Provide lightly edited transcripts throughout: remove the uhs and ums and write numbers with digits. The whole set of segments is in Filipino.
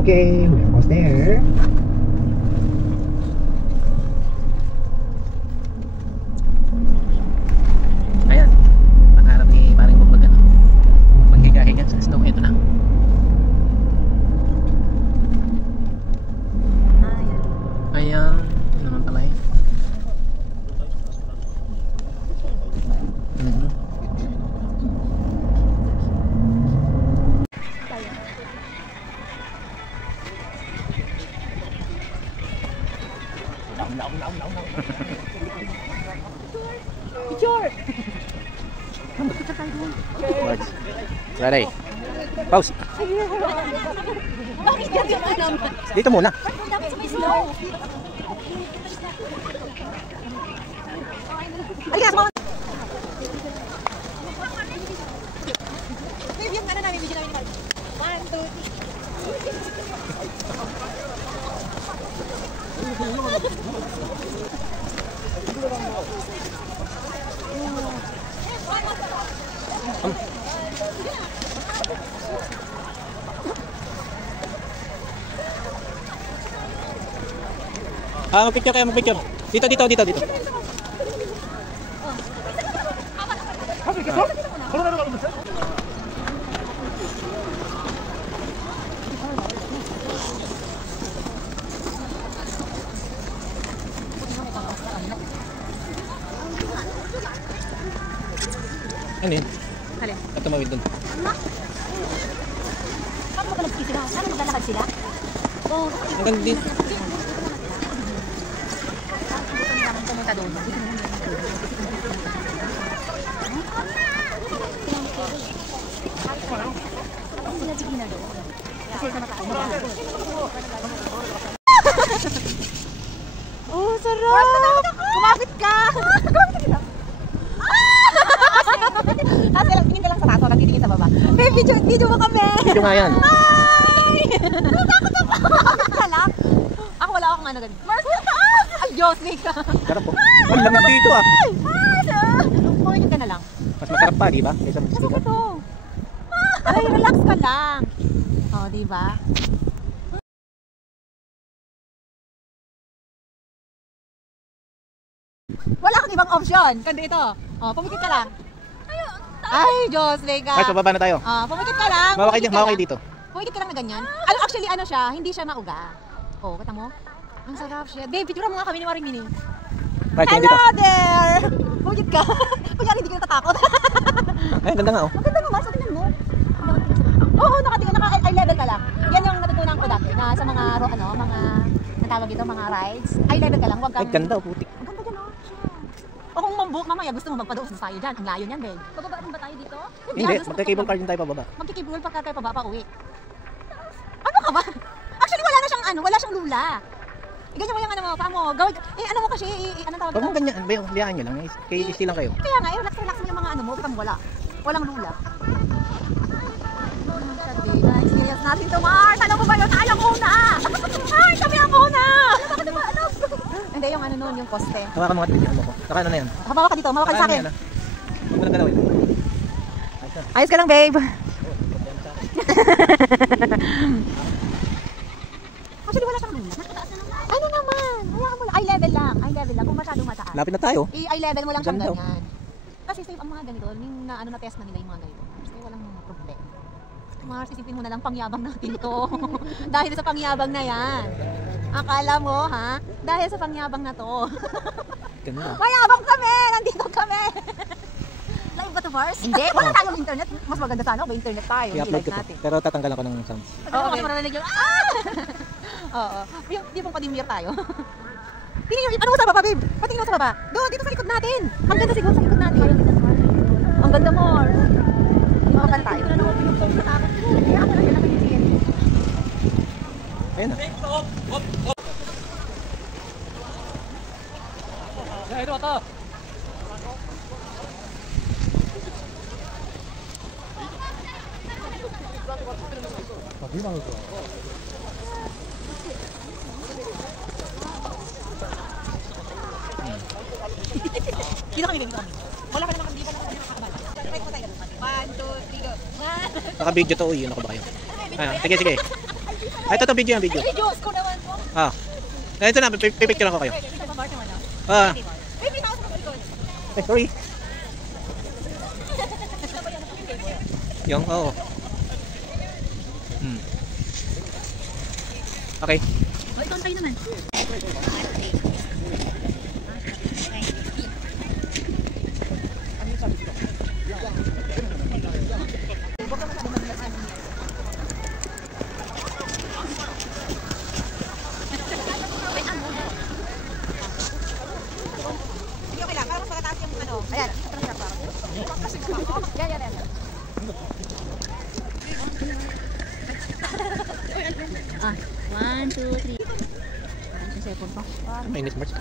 Okay, we're almost there. Ayan, pangarap ni paring Bugbag ano. Paghigahigan sa snow, ito na. Ayan, yun naman pala eh. Picture! Ready? Pause. Bakit ganyan ka naman? Dito muna. Dapat sa may snow. Ay, gas mo! Babe, yung ano namin, video namin ni 1, 2, 3. Mag-picture kayo, mag-picture. Dito. Ano yun? Alin? At tumawid dun. Saan mo kalagsi sila? Saan maglalakad sila? Oo. Hanggang dito. Pumunta doon. Sila sigina doon. Sila sa mataas. Oh, sarap! Kumapit ka! Tingin ka lang sa taas, huwag kang titingin sa baba. Babe, video mo kami! Video nga yan. Hi! Natakot ako! Kalak? Ako wala akong ano ganun. Mars, sa taas! Ay, Diyos, Nick! Sarap po. Ang lamig dito ah. Pumingin ka na lang. Mas masarap pa, di ba? Kaysa Masakit mag-sticker. to. Ay, relax ka lang. Oh, di ba? Wala kang ibang option. Kundi ito. Oh, pumikit ka lang. Ay, Diyos, Lega. Guys, bababa na tayo. Pumikit ka lang. Mawakay dito. Pumikit ka lang na ganyan. Ano, actually, ano siya, hindi siya mauga. Oh, kita mo? Ang sarap siya. Babe, picture mo nga kami ni Maring Mini. Right, tingin Hello dito. there! Pumikit ka. Kunyari, hindi ka natatakot. Ay, ganda nga oh. Ang ganda mo, Mars. Tingnan mo. Oo, nakatingin, eye level ka lang. Yan yung natutunan ko dati na sa mga, mga, natawag dito, mga rides. Eye level ka lang, huwag kang... Ay, ganda oh, putik. Ang ganda dyan, oh. O kung mamaya gusto mo magpa-doos tayo dyan, ang layo niyan, babe. Pababa rin ba tayo dito? Hindi, magka-cable car din tayo pababa. Magki-cable car tayo pababa, uwi. Ano ka ba? Actually, wala na siyang wala siyang lula. Ganyan mo yung ano mo, pa mo. Gawin, ano mo kasi, ano tawag Huwag mo ganyan, bayaan nyo lang. Kay easy lang kayo. Kaya nga, relax mo yung mga ano mo, kita mo wala. Walang lula. Na-experience natin ito, Mars. Alam mo ba yun? Ayaw ko na! Ay, kami ako na! Bakit naman ano? Hindi, yung ano nun, yung poste. Hawakan mo nga mo ko. Saka ano na yan? Hawakan ka dito, hawakan sa akin. Huwag mo na galawin. Ayos ka lang, babe. Actually, wala siyang lula. Ano naman? Hayaan mo lang. Eye level lang. Eye level lang. Kung masyadong mataas. Lapit na tayo. I-eye level mo lang siyang Ganda. ganyan. Kasi safe ang mga ganito. Yung na-test na nila yung mga ganito. Kasi walang problema. Mars, isipin mo na lang pangyabang natin to. Dahil sa pangyabang na yan. Akala mo, ha? Dahil sa pangyabang na to. Ganda. Mayabang kami! Nandito kami! Live ba to, Mars? Hindi, wala tayong internet. Mas maganda sana kung internet tayo. I-upload ko to. natin. Pero tatanggalan ko ng sounds. Oo, kasi marinig yung Oo. Yung di pong padimir tayo. Tingin yung ano mo sa baba, babe? Patingin mo sa baba. Doon, dito sa likod natin. Ang ganda siguro sa likod natin. Ang ganda mo. Hindi makapan tayo. Hindi na ako pinupong sa takot ko. Kaya ako lang yan ang pinipin. Ayun na. Ito ito. Dito kami, dito kami. Wala ka naman kami dito. Try ko tayo. 1, 2, 3, go. Naka-video to. Uy, ano ka ba kayo? Sige. Ay, ito video yan, video. Ay, Diyos ko naman po. Ah. Ito na, pipicture ko kayo. Wait, ito pa ba naman ah? Ah. Wait, may tao sa mga likod. Ay, sorry. Yung, oo. Okay. Oh, ito tayo naman. Hindi okay lang, para mas makataas yung ano. Ayan, yan. Ah, 1, 2, 3. Ang second pa. Mainit, March.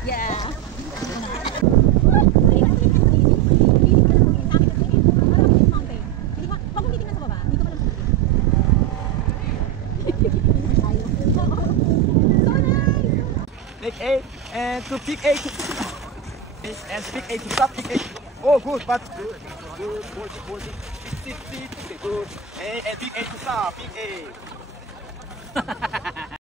Yeah. Pick 8 and to pick 8. And pick 8 to stop, pick 8. Oh, good, but good. Good, hold it. Sit, good. And pick 8 to stop, pick 8.